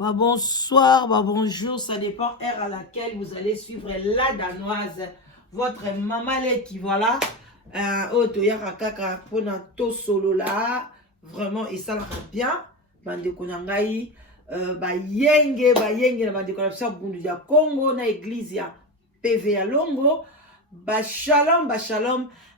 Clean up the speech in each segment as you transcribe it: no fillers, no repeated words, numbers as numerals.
Bonsoir, bonjour, ça dépend heure à laquelle vous allez suivre la danoise, votre mamalé qui voilà, Otoyaka kaka pona to solo là, vraiment et ça l'a bien, bande konangai, yenge na bande konapsa bundu ya Congo na église ya PV ya Longo, shalom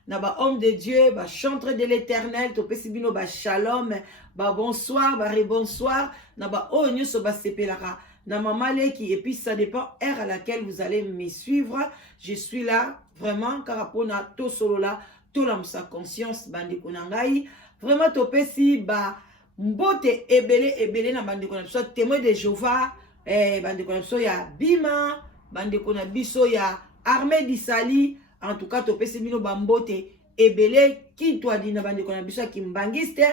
na ba homme de Dieu, chantre de l'Éternel, to pesibino shalom, bonsoir, bonsoir, na ba onyo so sepelara, na mamaleki, et puis ça dépend heure à laquelle vous allez me suivre. Je suis là vraiment car pona to solo là, to la sa conscience bande konangai, vraiment to pesi mbote ebele na bande konapso témoin de Jéhovah, bande konapso ya Bima, bande konabiso ya Armée d'Isali. En tout cas, to pesi bino bambote ebele ki to adina bande konabiso ki mbangiste.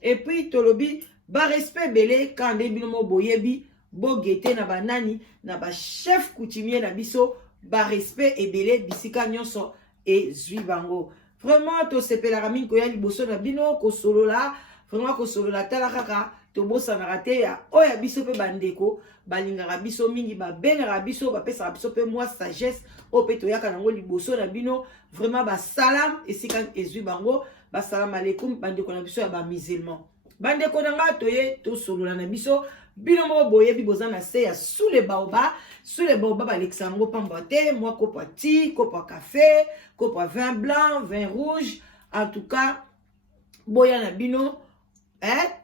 Et puis tolobi respect belé quand de bino mo boyebi bo gete na banani na ba chef coutumier na biso respect ebele bisika nyonso et zui bango. Vraiment to sepela min ko ya liboso na bino ko solo la, vraiment ko solo la tala kaka to bosa na rate ya oya biso pe bandeko balingaka biso mingi benera biso pesa biso pe moi sagesse o pe to yaka nango liboso na bino, vraiment salam esika ezui bango, salam alaikum bandeko na biso ya musulman. Bandeko nanga toye to solo na biso bino mo boyebi boza na se ya sous les baobab balexango pambote moi kopa ti, kopa café, kopa vin blanc, vin rouge, en tout cas boya na bino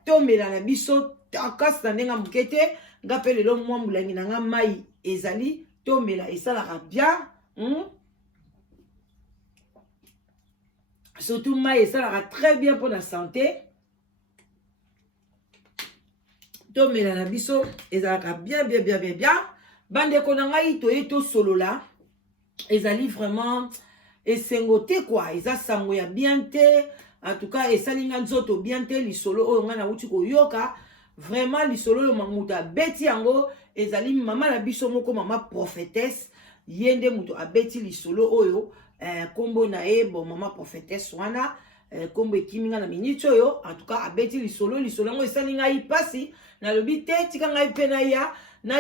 tomela na biso takasa ndenga mukete ngape lelo mwa mulangi na nga mai ezali tomela esalaka bien, surtout mai esalaka très bien pour la santé. Tomela na biso ezalaka bien bandeko na ngai toye to solo la ezali vraiment esengote quoi, eza sango ya bien te. En tout cas, et salinga nzoto bien te lisolo o nga na uti ko yoka, vraiment lisolo lo mamuta beti yango ezali mama la biso moko mama prophétesse yende muto abeti lisolo oyo kombo na e bon mama prophétesse wana kombo ekiminga na minute oyo. En tout cas abeti lisolo ngo esalinga ipasi na lobi te tika ngai pe na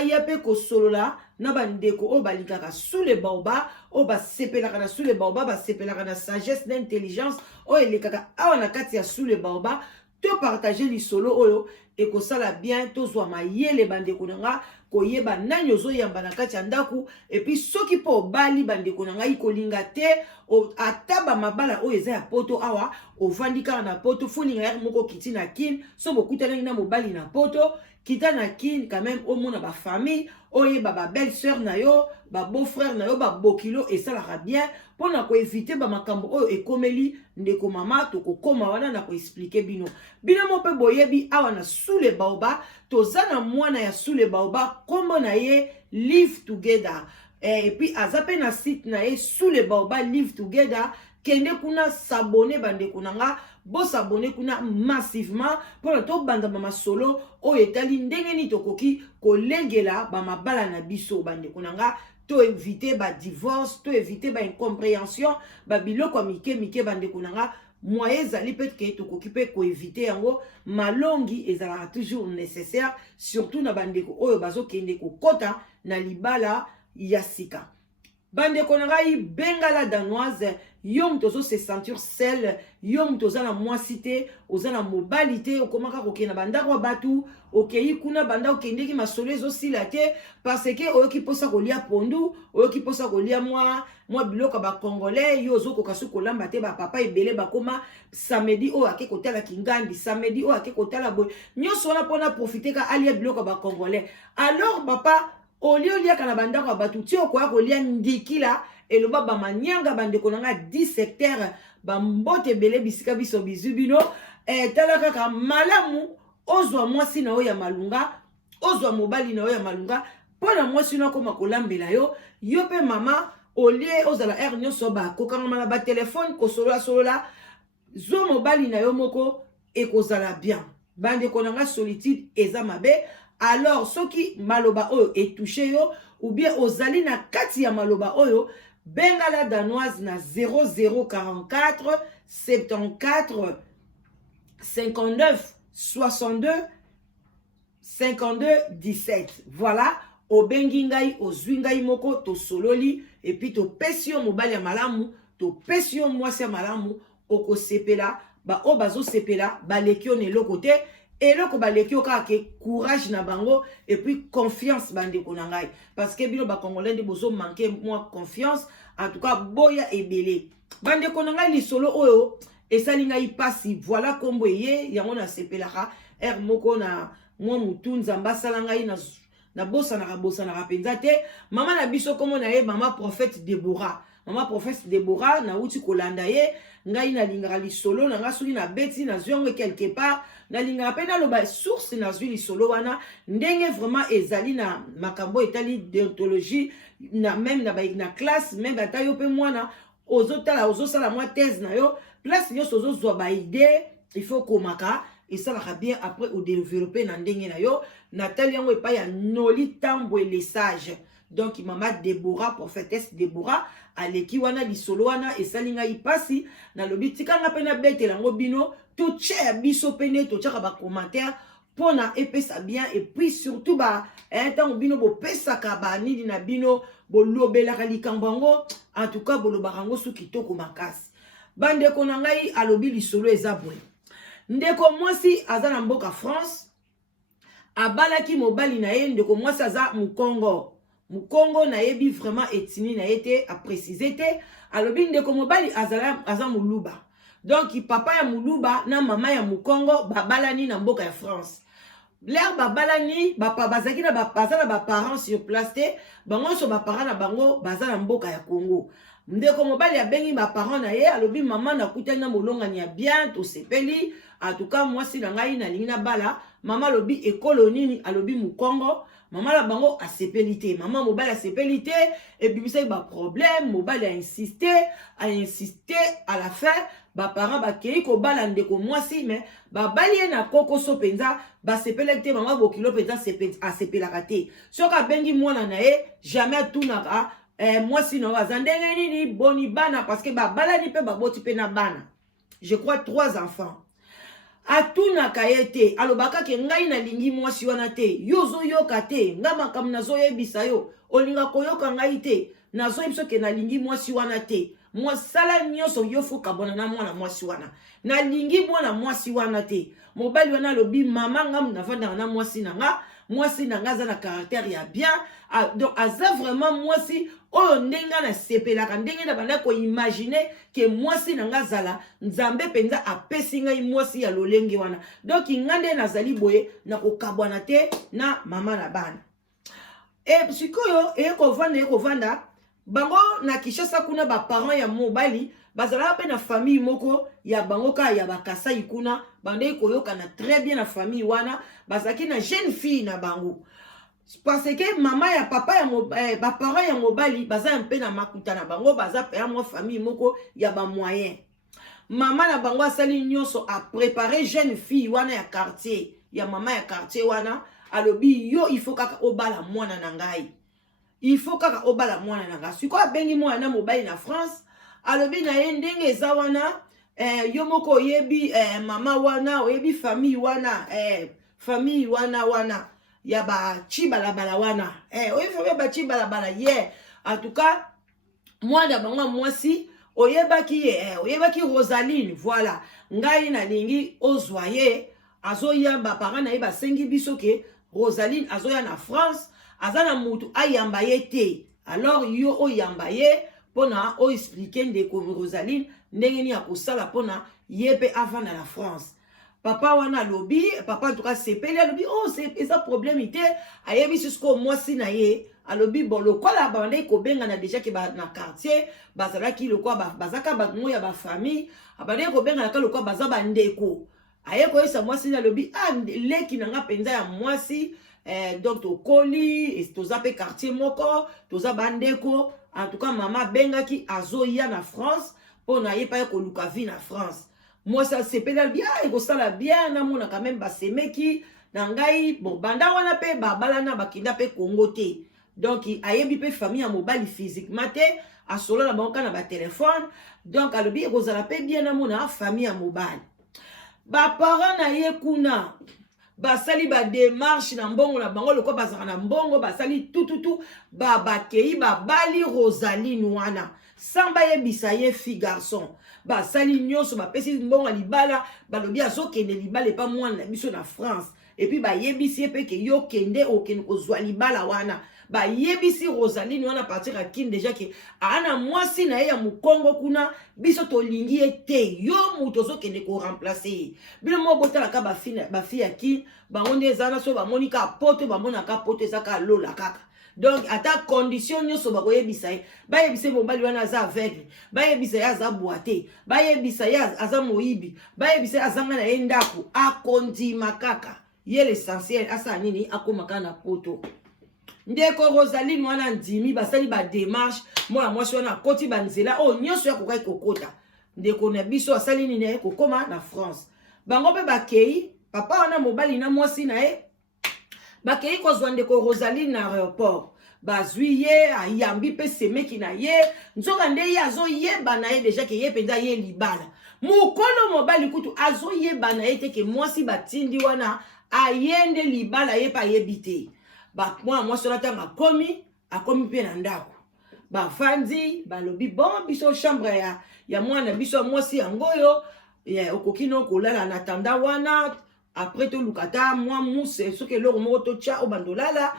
ya pe ko solo la na bandeko o balikaka sous les baobab o sepelaka na sous les baobab sepelaka na sagesse d'intelligence o elekaka awa na kati ya sous les baobab to partager lisolo oyo et ko sala bien to zwa mayele bandeko nanga koyeba nani ozoyamba na kati ya ndaku. Et puis soki po bali bandeko nanga ikolinga te ataba mabala oyo eza ya poto awa ovandika na poto funinga ya moko kiti na kin so bokutana na mobali na poto kita na kin quand même au mona ba famille oye ba belle sœur na yo ba beau frère na yo ba bokilo et ça la bien pour na ko éviter ba makambo oyo ekomeli ndeko mama to ko koma wana na ko expliquer bino mo pe boyebi awa na sous les baobab tozana mwana ya sous les baobab kombo na ye live together. Et puis azape na site na ye sous les baobab live together kende kuna s'abonner bandeko nanga bo s'abonner kuna massivement pour to banda mama solo o etali ndenge ni tokoki kolengela ba mabala na biso bandeko nanga to éviter ba divorce, to éviter ba incompréhension ba biloko mike bandeko nanga moyen ezali peut que tokoki pe ko éviter yango malongi ezala toujours nécessaire, surtout na bandeko oyo bazo kende ko kota na libala ya sika. Bandeko ngai bengala danoise yom tozo se sentir seul, yom toza na mwasite oza na mobilité okomaka kokena bandako batu okei kuna banda okendeki masolo ezosila te parce que oyoki posa kolia pondu, oyoki posa kolia mwa biloko ba congolais yo ozokoka su kolamba te ba papa ebele bakoma samedi o ake kotala kingandi, samedi o ake kotala boy nyonso wana pona profiter ka alia biloko ba congolais. Alors papa olio liaka na bandako batu ti okoya kolia ndikila eloba ba manyanga bandeko nanga 10 hectares bambote bele bisika biso bizubino tala kaka malamu ozwa mwasi na oyo ya malunga, ozwa mobali na oyo ya malunga pona mwasi na koma kolambela yo yo pe mama olie ozala air nyonso bakokanga na ba telefone kosolola zo mobali na yo moko ekozala bien. Bandeko nanga solitude eza mabe. Alors soki maloba oyo etouché yo ou bien ozali na kati ya maloba oyo bengala danoise na 0044 74 59 62 52 17. Voilà, au bengingai, au zwingai moko, to sololi, et puis to pesio mobali ya malamu, to pesio mwasi ya malamu, oko sepela, ba o bazo sepela, ba lekio ne lo côté, et loko ba lekio kake courage na bango, et puis confiance bande konangai. Parce que bino ba congolais de bozo manquer moi confiance, en tout cas boya et belé. Bande konangai li solo oyo, et ça lingai passi, voilà kombo ye, yango na sepelaka, moko na mwa mutu nzamba salangai na bosa na penza te mama na biso komo na ye mama prophète Deborah na uti kolanda ye ngai na lingara lisolo na ngasuli na beti na ziongo quelque part na lingara pe na loba source na zwi lisolo wana ndenge vraiment ezali na makambo etali déontologie na même na classe même ata yo pe mwana ozosala mwa thèse na yo place nyonso ozozwa ba idée il faut komaka. Et ça va bien après au développer dans ndenge na yo Nathalie yango epa ya noli tambo les sages donc mama Deborah prophétesse Deborah aleki wana lisolo wana esalinga ipasi na lobi tikanga pena bete lango bino to che biso pene to chaka ba commentaire pona epesa bien et puis surtout ba tant bino bo pesa ka ba nini na bino bo lobela ka likambango en tout cas bo lobarango su kitoko makasi bande konangai alobi lisolo ezabwe ndeko mwasi aza na mboka France abalaki mobali na ye ndeko mwasi aza mukongo na yebi vraiment etini na yete a préciser te alobi ndeko mobali aza muluba donc papa ya muluba na mama ya mukongo babalani na mboka ya France l'air babalani bazaki na bazala ba parents sur place te bango so ba parents na bango bazala mboka ya Congo ndeko mobali abengi ba parents na ye alobi mama na kutana na molongani ya bien to sepeli en tout cas moi si na ngai na lingi na bala mama lobi ekolo nini alobi mukongo mama la bango a sepelité mama mobali a sepelité et puis ça ba problème mobali a insisté à la fin ba parents ba kei ko bala ndeko moi si mais ba bali na koko so penza ba sepelité mama bokilo penza a sepelaka te soka bengi mwana na ye jamais tunaka moi si no azandenge nini boni bana parce que ba bala ni pe ba boti pe na bana je crois 3 enfants atuna kayete alobaka ke ngai na lingi mwasi wana te yozo yoka te ngama kam nazo yebisa yo olinga koyoka ngai te nazo yebisa ke na lingi mwasi wana te mwa sala nyoso yofu kabona na mwana mwasi wana na lingi mwana mwasi wana te mobali wana lobi mama ngam na vanda na mwasi nanga za na caractère ya bien donc aza vraiment mwasi oyo ndenga na sepelaka ndenge na banda ko imaginer ke mwasi nanga zala nzambe penza apesi ngai mwasi ya lolenge wana donc ngande nazali boye na kokabwana te na mama na bana et sikoyo ekovanda bango na Kishasa kuna ba parents ya mobali bazala pe na famille moko ya bango ka ya bakasai kuna bande koyoka na très bien na famille wana bazaki na jeune fille na bango parce que mama ya papa ya ba parents ya mobali baza un peu na makuta na bango baza pe ya mo famille moko ya ba moyen mama na bango asali nyoso a préparer jeune fille wana ya quartier ya mama ya quartier wana alobi yo il faut kaka obala mwana na ngai il faut kaka obala mwana na ngai siko abengi mwana mobali na France alobi na ye ndenge eza wana yo moko yebi mama wana oyebi famille wana ya ba chibalabala wana oyebi ba chibalabala en tout cas mwana bango mwasi oyebaki Rosaline voilà ngai na lingi ozwaye azoyamba parents na ye basengi biso ke Rosaline azoya na France azana mutu ayamba ye te alors yo oyamba ye pona o expliquer ndeko Rosaline ndenge ni akosala pona yepe avant na la France papa wana lobi papa en tout cas sepeli alobi oh c'est ça problème ite ayebi jusqu'au mwasi na ye alobi bon lokola bande ko benga na déjà ke ba na quartier bazalaki lokola bazaka ba ngoya ba famille abande ko benga na ka lokola baza ba ndeko aye ko esa mwasi na lobi leki na nga penza ya mwasi donc to koli toza pe quartier moko toza bandeko en tout cas mama bengaki azoya na France pona ye pa ko luka vie na France moi ça c'est pédal bien et ko sala bien na mona quand même ba semeki na ngai bon banda wana pe ba balana bakinda pe Congo te donc ayebi pe famille ya mobali physiquement te asolo na banka na ba téléphone donc alobi ko sala pe bien na mona famille ya mobali ba parents na ye kuna basali ba démarche na mbongo na bango loko bazaka na mbongo basali tututu bakei babali Rosaline wana sans bayebisa ye fi garçon basali nyonso bapesi mbongo libala balobi azokende libala epa mwana na biso na France et puis bayebisi ye pe ke yo kende okende kozwa libala wana bayebisi Rosaline wana partir à kin déjà ke ana mwasi na ye ya mukongo kuna biso tolingi ye te yo mutu ozokende ko remplacer bino mo botalaka bafi ya kin bango nde ezana so bamoni ka poto bamonaka poto ezaka lola kaka donc ata condition nyonso bakoyebisa ye bayebisa ye mobali wana aza aveugle bayebisa ye aza boite bayebisa ye aza moyibi bayebisa ye azanga na ye ndako akondima kaka ye l'essentiel asa nini akomaka na poto ndeko Rosaline wana ndimi basali ba démarche mwana mwasi wana koti banzela o nyonso ya kokai kokota ndeko na biso asali nini kokoma na France bango pe bakei papa wana mobali na mwasi na ye bakei kozwa ndeko Rosaline na aéroport bazwi ye ayambi pe semeki na ye nzoka nde ye azoyeba na ye deja ke ye penza ye libala mukolo mobali kutu azoyeba na ye te ke mwasi batindi wana ayende libala ye pa yebite mwana mwasi wana tanga akomi pe na ndako bafandi balobi bon biso chambre ya mwana biso mwasi yangoyo okoki no kolala na tanda wana après toluka ta mwa muse soki eloko moko totya o bandolala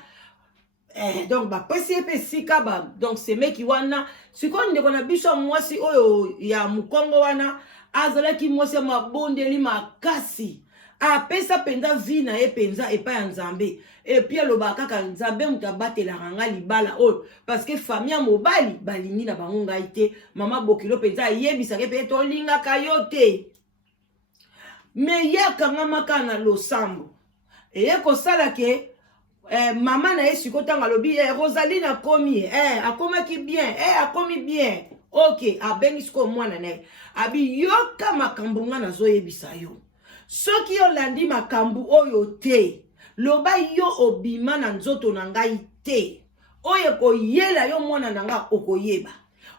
donc bapesi pe sika donc semeki wana sikoyo ndeko na biso mwasi oyo ya mukongo wana azalaki mwasi ya mabondeli makasi apesa penza vi na ye penza epai ya nzambe epuis aloba kaka nzambe moto abatelaka nga libala oyo parce que famille ya mobali balingi na bango ngai te mama bokilo penza ayebisaka mpe tolingaka yo te me ye akangamaka na losambo eye kosala ke mama na ye siko ntango alobi Rosaline akomi akomaki bien akomi bien ok abengi siko mwana na ye abi yoka makambo nga nazoyebisa yo soki olandi makambo oyo te loba yo obima na nzoto na ngai te oyo koyela yo mwana na nga okoyeba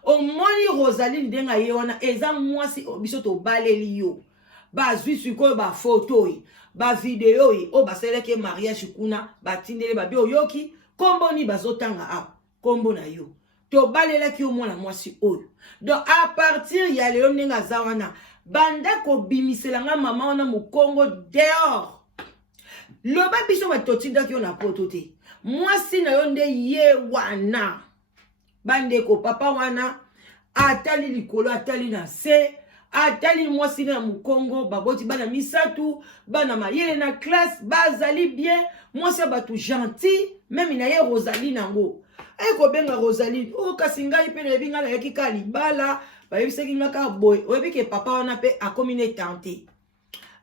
omoni Rosaline ndenga ye wana eza mwasi biso tobaleli yo bazwi sikoyo bafoto bavideo oyo basalaki mariage kuna batindeli babi oyoki kombo ni bazotanga awa kombo na yo tobalelaki yo mwana mwasi oyo donc à partir ya lelo ndenga aza wana banda kobimiselanga mama wana mukongo dehors loba biso batotindaki yo na poto te mwasi na yo nde ye wana bandeko papa wana atali likolo atali na se atali mwasi na mukongo baboti bana misatu bana mayele na classe bazali bien mwasi ya batu gentil même na ye Rosaline nango kobenga Rosaline kasi ngai mpe nayebi ngai nayaki ka libala bayebisaki nga ka boye oyebi ke papa wana mpe akomi ne tante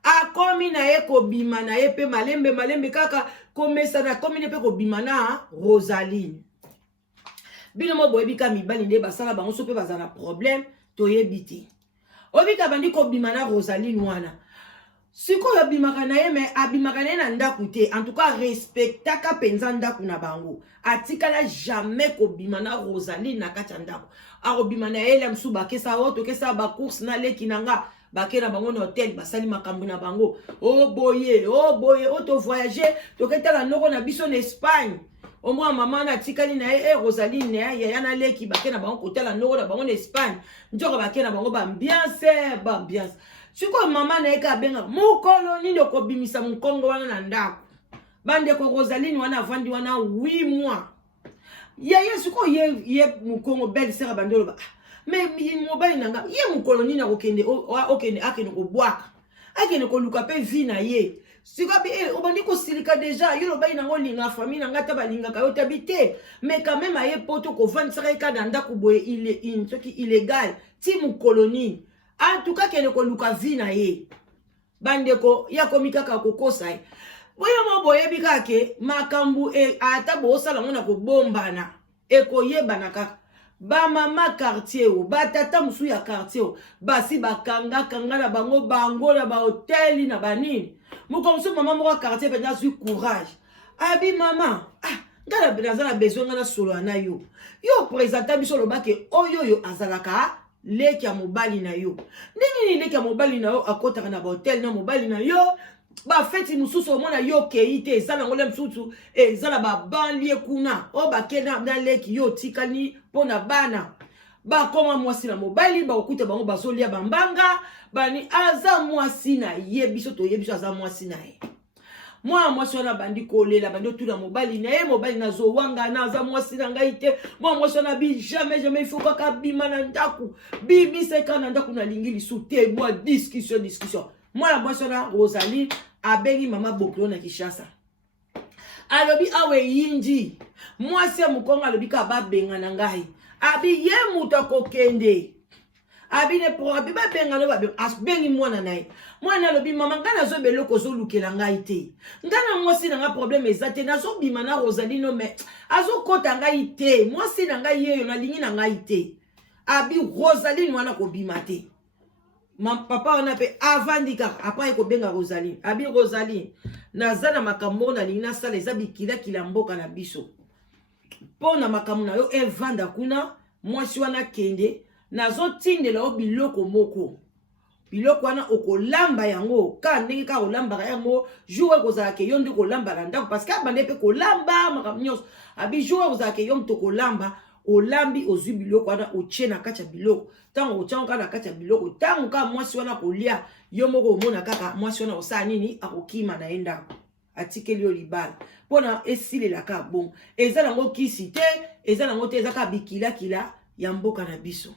akomi na ye kobima na ye mpe malembe kaka komesana akomi ne mpe kobima na Rosaline bino mo boyebi ka mibali nde basala bango so mpe baza na problème toyebi te obika bandi kobima na Rosaline wana sikoyo abimaka na ye me abimaka na ye na ndako te en tout cas respectaka penza ndako na bango atikala jamais kobima na Rosaline na kati ya ndako akobima na ye la msu bakesa o tokesa bacourse na leki na nga bakena bango na hotel basali makambo na bango boye to voyager toketala noko na biso na Espagne omwa mama na tikali na ye Rosaline ya na leki bakena bango kotala noko na bango na Espagne njoko bakena bango bambiance siko mama na eka benga mukolo nini okobimisa mukongo wana na ndako bandeko Rosaline wana avandi wana 8 mois ye siko ye mukongo belle sera bandolo ba mais mobali nanga ye mukolo nini okende akende kobwaka akende koluka pe vie na ye siko bi obandi ko silika déjà yo lobai nango linga famille nanga ta balinga ka yo tabité mais quand même aye poto ko vantsaka ka na ndako boye illégal ti mukolo nini en tout cas kene ko luka vi na ye bandeko ya komika ka kokosa ye boya mo boyebi kake makambu ata bosala ngona ko bombana koyebana kaka ba mama quartier o ba tata musu ya quartier o basi bakanga na bango na ba hotel na banini mukomso mama mo quartier pena su courage abi mama ngala benazala besoin ngana solo na yo présenter biso lobake oyo azalaka leki ya mobali na yo nini leki ya mobali na yo akotaka na hotel na mobali na yo ba feti mususu omona yo keite ezana ngole mususu ezana ba banlie kuna o ba kena na leki yo tikani pona bana ba koma mwasi na mobali ba okuta bango bazolia bambanga bani aza mwasi na ye biso to ye biso aza mwasi na ye mwasi wana bandi kolela bandi otuna mobali na ye mobali na zo wanga na aza mwasi na ngai te mwasi wana bi jamais il faut kaka bima na ndaku bimisa kana ndaku na lingi lisu te bwa discussion mwasi wana Rosalie abengi mama Boklo na Kishasa alobi awe yinji mwasi ya mukonga alobi ka babenga na ngai abi ye muta kokende abi ne pro abi babenga no babe asbengi mwana naye mwana alobi mama ngana zo beloko zo lukela ngai te ngana mwasi na nga problème ezate nazo bima na Rosalie no me azo kota ngai te mwasi na ngai yeyo na lingi na ngai te abi Rosalie wana ko bima te papa wana pe avandika après ko benga Rosalie abi Rosalie nazana makambo na lina sala eza bikila kila mboka na biso pona makambo na yo evanda kuna mwasi wana kende nazo tindela o biloko moko biloko wana okolamba yango ka ndenge ka olamba yango jour kozala ke yo ndi kolamba na ndako parce que abande pe kolamba makambo nyonso abi jour kozala ke yo mto kolamba olambi ozwi biloko wana otie na kati ya biloko tango otia na kati ya biloko tango ka mwasi wana kolia yo moko omona kaka mwasi wana osala nini akokima na ndako atikeli yo libala pona esilela ka bon eza nango kisi te eza nango te eza ka bikila kila ya mboka na biso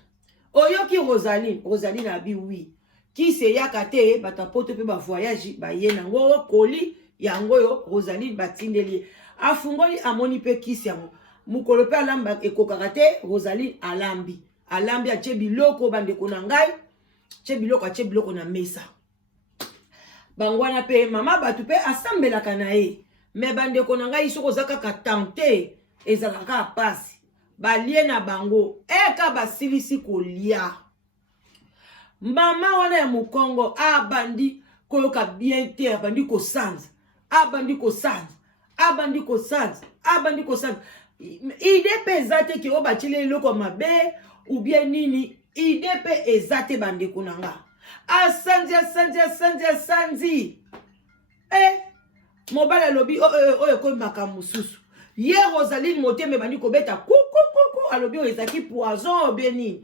oyoki Rosalie na bi oui kisi eyaka te batapoto pe ba voyage ba ye nango koli yango yo Rosalie batindeli afungoli amoni pe kisi yango mukolo pe alamba ekokaka te Rosalie alambi atie biloko bandeko na ngai atie biloko na mesa bangwana pe mama batu pe asambelaka na ye me bandeko na ngai soko zaka katante ezalaka pasi balie na bango eka basilisi kolia mama wana ya mukongo abandi koyoka bien te abandi kosanza ide pe ezate ki obachile eloko mabe ou bien nini ide pe ezate bandeko na nga asanzi mobala lobi oyo ko makambo mususu ye Rosalie moteme bandi ko beta kuku alobi o ezaki poison obeni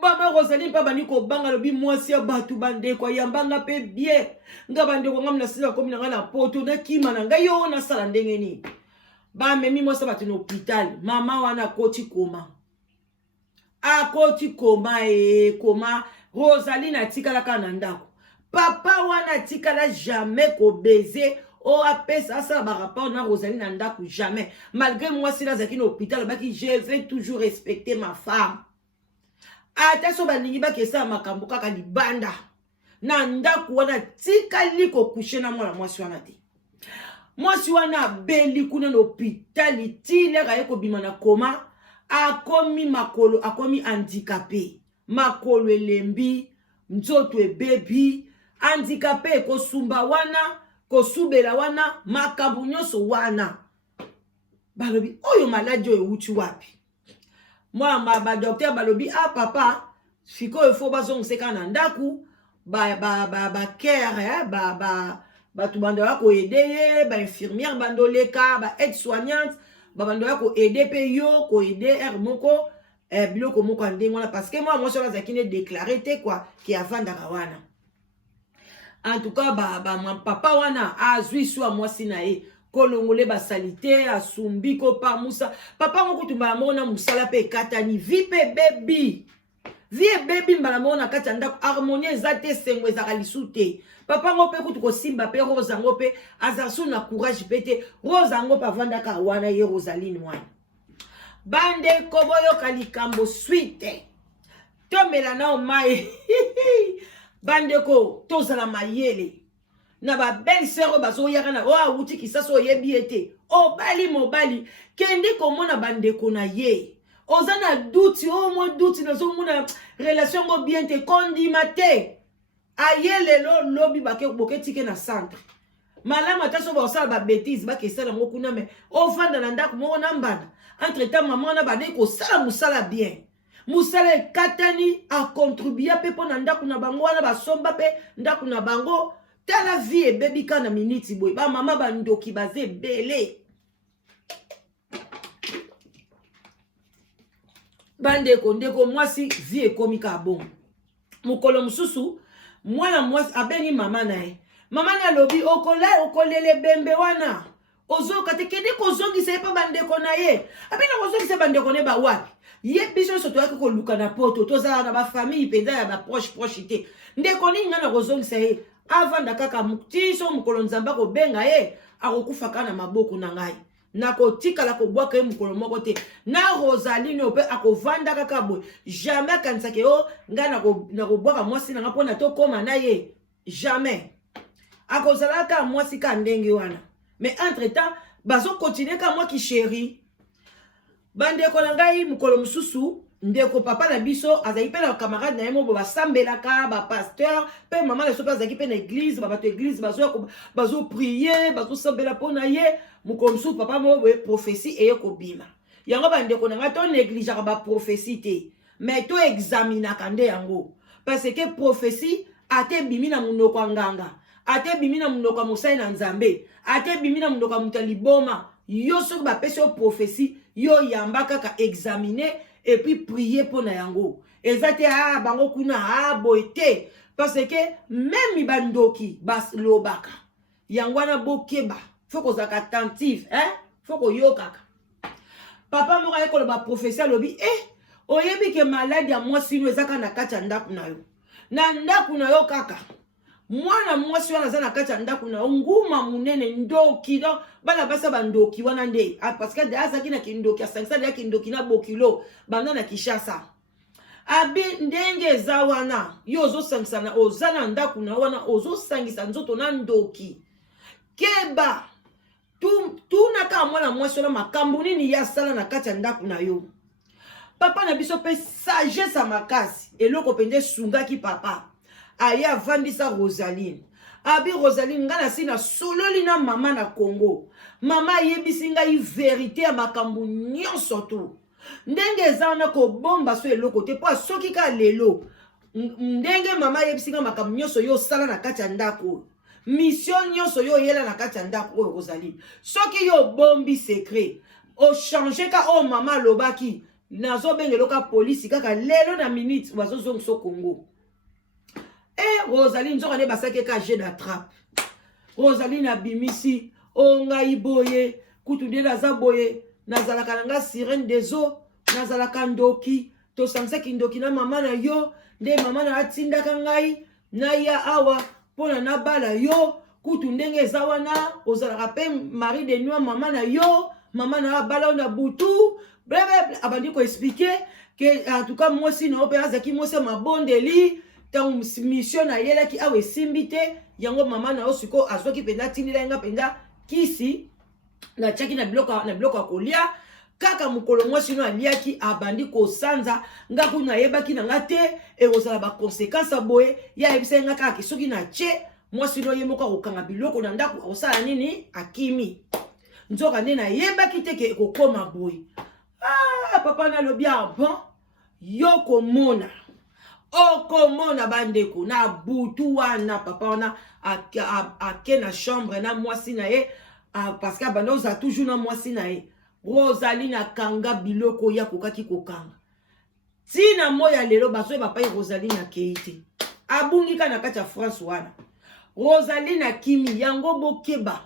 mama Rosalie pa bandi ko banga lobi mwasi ya batu bandeko yambanga pe bien nga bandeko ngam na sila komi na poto na kima na ngai yo na sala ndenge ni ba memi mwasi batu na hôpital mama wana koti koma koma Rosalie na tikala kana ndako papa wana tikala jamais ko baiser o apesa asa ba rapport na Rosalie na ndako jamais malgré moi si la zaki na hôpital baki je vais toujours respecter ma femme ata so baningi bakesa makambo kaka libanda na ndako wana tikali ko coucher na mwana mwasi wana te mwasi wana beli kuna na hôpital tile ga yeko bima na koma akomi makolo akomi handicapé makolo elembi nzoto ebebi handicapé kosumba wana kosubela wana makambo nyonso wana balobi oyo maladi oyo uti wapi mwa ba docteur balobi papa fiko ifo bazonguseka na ndaku ba care batu bando yako aider ba infirmière bandoleka ba aide soignante bando yako aider pe yo ko aider moko biloko moko ndenge wana parce que moi je suis zakine déclaré te quoi qui avandaka wana en tout cas papa wana azwi swa mwasi na ye kolongole ba salite asumbi ko pa musa papa ngoko tumba mona musala pe katani vipe baby mbala mona kata ndako harmonie ezate sengo ezaka lisute papa ngo pe kutu ko simba pe Rosa ngo pe azasu na courage pete Rosa ngo pa vandaka wana ye Rosaline wana bande koboyo kalikambo suite tomela na mai bande ko tozala mayele na ba belle sœur bazo yaka na wa wuti kisaso yebi ete obali mobali kendi komona bande ko na ye ozana douti o mo douti na zo mona relation go bien te kondi mate ayele lo lobi boketike na centre malama taso ba osala ba bêtise ba kesala ngo kuna me o vanda na ndako mo na mbanda entre temps maman na bade ko sala musala bien musala katani a contribuer pe pona ndako na bango wana basomba pe ndako na bango tala vie ebebi kana miniti boy ba mama bandoki baze belé bandeko ndeko mwasi vie ekomi ka bon mukolo mususu mwana mwasi abengi mama naye mama na lobi okolele bembe wana ozoka te kende kozongisa ye pa bandeko na ye abina kozongisa bandeko ne ba wapi ye biso so toyaki koluka na poto tozala na bafamille mpenza ya baproche te ndeko nini nga na kozongisa ye avanda kaka mutiso mukolo nzambe akobenga ye akokufaka na maboko na ngai nakotikala kobwaka ye mukolo moko te na Rosaline ope akovanda kaka boye jamais akanisaki o ngai nakobwaka mwasi na nga mpo na tokóma na ye jamais akozalaka mwasi ka ndenge wana mais entre temps bazokontinue ka mwa kisheri bandeko na ngai mukolo mususu ndeko papa na biso azali pe na camarade na ye mo basambelaka bapasteur pe mama leso pe azalaki pe na église babato église bazoprier bazosambela mpo na ye mukolo mususu papa mo boye prophétie eye kobima yango bandeko na ngai to négligeaka baprophétie te mais to examinaka nde yango parce que prophétie ate bimi na munoko ya nganga ate bimi na munoko ya mosali na nzambe ate bimi na munoko ya mutu ya liboma yo soki bapesi yo prophétie yo yamba kaka examiner et puis prier pour na yango ezate bango kuna boye te parce que même bandoki bas lobaka yango na bokeba faut kozaka attentif faut koyokaka papa moko ayekolo ba prophétie lobi oyebi ke malade ya mwasi no ezaka na kati ya ndaku na yo na ndaku na yo kaka mwana mwasi wana aza na kati ya ndaku na yo nguma munene ndoki donc bana basa bandoki wana nde parce que azaki na kindoki asangisa deya kindoki na bokilo banda na Kishasa abi ndenge eza wana yo ozosangisa na oza na ndaku na wana ozosangisa nzoto na ndoki keba tunaka mwana mwasi wana makambo nini ya sala na kati ya ndaku na yo papa na biso pe sagesse makasi eloko pende sungaki papa aye avandisa Rosaline abi Rosaline nga na sina sololi na mama na Congo mama yebisi ngai vérité ya makambo nyonso tu ndenge eza wana kobomba so eloko te po soki ka lelo ndenge mama yebisi nga makambo nyonso yo sala na kati ya ndako mission nyonso yo yela na kati ya ndako oyo Rosaline soki yo bombi secret o changer ka o mama lobaki nazobengeloka polisi kaka lelo na minute bazozongisa Congo Rosaline nzoka ne basake ka jeu d'attrape Rosaline abimisi o ngai boye kutu nde naza boye nazalaka na nga sirène des eaux nazalaka ndoki tosangsaki ndoki na mama na yo nde mama na atindaka ngai na ya awa mpona nabala yo kutu ndenge eza wana ozalaka pe mari de nuit mama na yo mama na abala na butu blabla abandi ko expliquer que en tout cas mwasi na ope azaki mwasi mabondeli tangu mission na yelaki awe simbi te yango mama na osiko azoki penda tindila nga penda kisi na chaki na biloko kolia kaka mukolo mwasi no aliaki abandi kosanza nga kuna yebaki na nga te ekozala ba conséquences boye ya ebisa nga kaka soki na che mwasi no yemoka kokanga biloko na ndako osala nini akimi nzoka nde na yebaki te ke kokoma boye papa na lobia bon yo komona okomona bandeko na butu wana papa wana ake na chambre na mwasi na ye parce que abanda oza toujours na mwasi na ye Rosaline akanga biloko ya kokaki kokanga tina moya lelo bazoye bapai Rosaline akei te abungika na kati ya France wana Rosaline akimi yango bokeba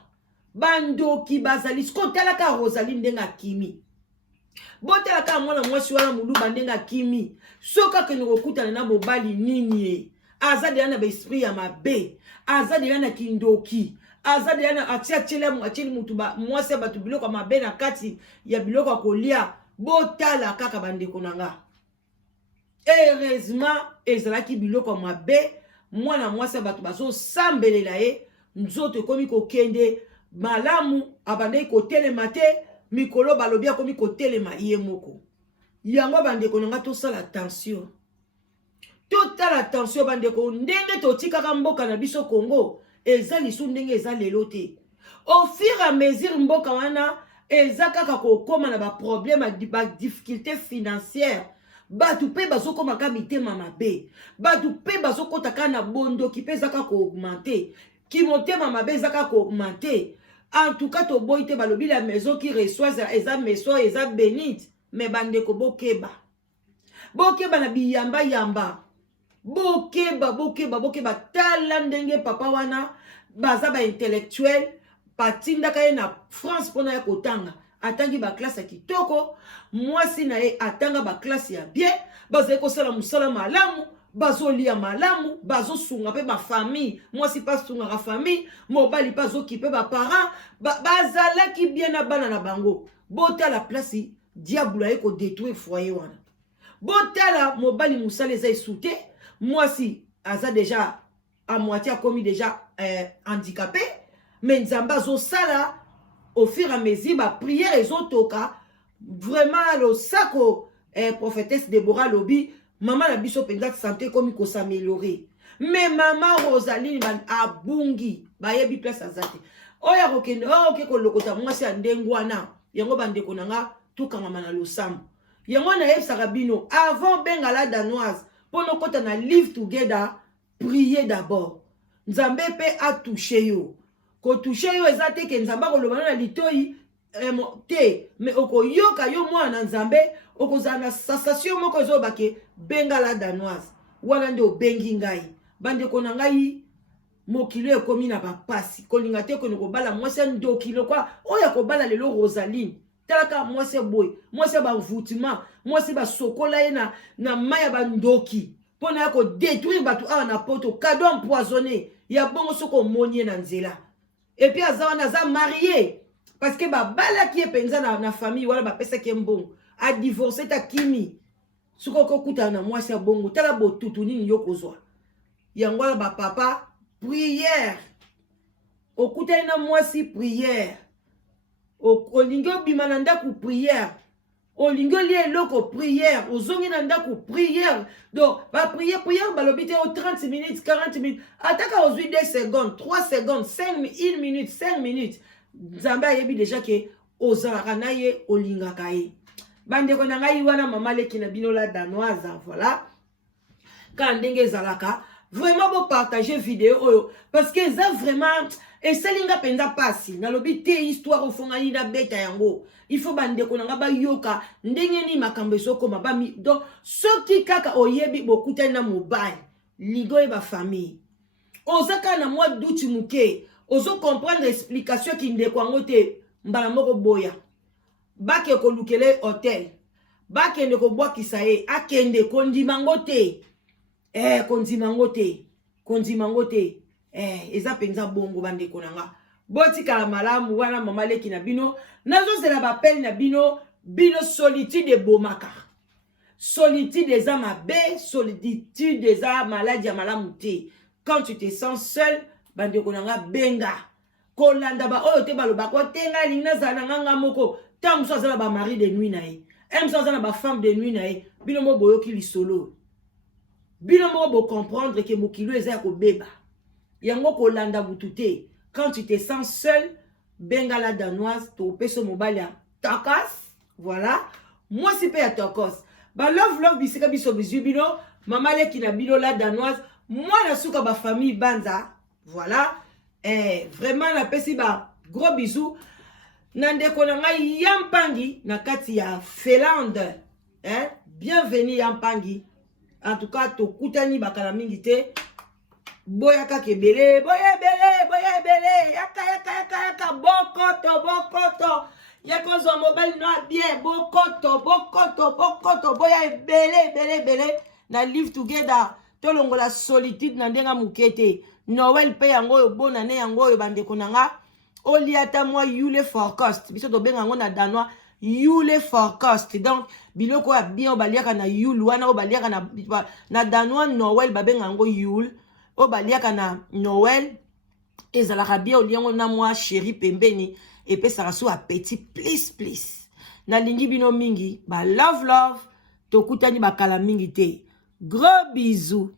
bandoki bazali skotalaka Rosaline ndenge akimi botelaka mwana mwasi wana muluba ndenge akimi soka kende kokutana na mobali nini ye azade yana ba esprit ya mabe azade yana kindoki azade yana atieli mutu mwasi batu biloko mabe na kati ya biloko kolia botala kaka bandeko nanga heureusement ezalaki biloko mabe mwana mwasi batu bazo sambelela ye nzoto ekomi kokende malamu abandeki kotelema te mikolo balobi akomi kotelema ye moko yango bandeko nanga tosala attention totala attention bandeko ndenge totikaka mboka na biso Congo eza lisu ndenge eza lelo te au fur et à mesure mboka wana eza kaka kokoma na baproblème ba difficulté financière batu pe bazokomaka mitema mabe batu pe bazokotaka na bondoki pe ezaka koaugmente qui motema mabe ezaka ko augmenter. En tout cas to boite balobi la maison qui reçoit eza maison eza bénite, mais bande ko bokeba. Bokeba na biyamba yamba. Bokeba tala ndenge papa wana baza ba intellectuel patinda kaye na France pona ya kotanga atangi ba classe ya kitoko mwasi na ye atanga ba classe ya bien baza ko sala musala malamu bazo lia malamu bazo sunga pe ba famille mwasi pa sunga ka famille mobali pa zo kipe ba parents bazala ki bien na bana na bango bota la place diable ay ko détruire foyer wana bota mobali musala eza esouté mwasi aza déjà à moitié commis déjà handicapé mais nzamba zo sala au fur et à mesure ba prière les autres vraiment le sako prophétesse Déborah lobi maman la biso penza santé comme ko s'améliorer mais maman Rosaline ban abungi ba yebi place azate oya kokende oke ko lokota mwasi andengwana yango bande konanga tukanga na losam yango na yeb sarabino avant bengala danoise pour nous kota na live together prier d'abord nzambe pe a touché yo ko touché yo ezate ke nzamba ko lobana na litoi te mais okoyoka yo mwana nzambe okozana sensation moko ezobake bengala danoise wana nde obengi ngai bande kona ngai mokilo ekomi na bapasi kolinga te ko bala mwasi ndokilo kwa oya ko bala lelo Rosaline talaka mwasi boy mwasi ba voutement mwasi ba sokola ye na maya ba ndoki pona ya ko détruire batu awa na poto cadeau empoisonné ya bongo soko monye na nzela et puis azawana za marié parce que ba bala ki epenza na famille wala ba pesa ki mbongo a divorcer ta kimi soko ko kuta na mwasi ya bongo tala botutu nini yokozwa yango ba papa prière okuta na mwasi prière olingi obima na ndako prière olingi olia eloko prière ozongi na ndako prière donc ba prière balobi te 30 minutes 40 minutes ataka ozwi 2 secondes 3 secondes 1 minute 5 minutes nzambe ayebi déjà ke ozalaka na ye olingaka ye bandeko na ngai wana mama leki na bino la danoise voilà ka ndenge ezalaka vraiment bo partager vidéo oyo parce que ça vraiment et selinga penza pasi nalobi te histoire ofongani na beta yango il faut bandeko nanga ba yoka ndenge ni makambo ezokoma ba mi donc soki kaka oyebi bokuta na mobile ligo e ba famille ozaka na moi douti muke ozo comprendre explication ki ndeko yango te mbala moko boya bake ko lukele hotel bake ndeko bwakisa ye akende kondimango te kondimango te eza penza bongo bandeko nanga botika malamu wana mama leki na bino nazo zela ba pelle na bino solitude bomaka solitude eza mabe solitude eza maladie ya malamu te quand tu te sens seul bandeko nanga benga kolanda ba oyo te baloba ko tenga lina zana nganga moko tam so zela ba mari de nuit na ye so zela ba femme de nuit na ye bino mo boyoki lisolo bino mo bo comprendre que mokilo eza ko beba yango ko landa butute quand tu te sens seul bengala danoise to peso mobile ya takas voilà moi si pe ya takas ba love bisika biso bizubino mama leki na bino la danoise moi na suka ba famille banza voilà vraiment na pesi ba gros bisous na ndeko na ngai yampangi na kati ya Finlande bienvenue yampangi en tout cas to kutani bakala mingi te boyaka kebele boya ebele yaka bokoto yakozo mobile no bien bokoto boya ebele na live together tolongola solitude na ndenga mukete Noël pe yango yo bonane yango yo bandeko nanga oliata moi yule for cost biso to benga ngo na danois yule for cost donc biloko ya bien obaliaka na yule wana obaliaka na danois Noël babenga ngo yule obaliaka na Noël ezalaka bien oliango na moi chéri pembeni epesaka so appétit please na lingi bino mingi ba love tokutani bakala mingi te gros bisous.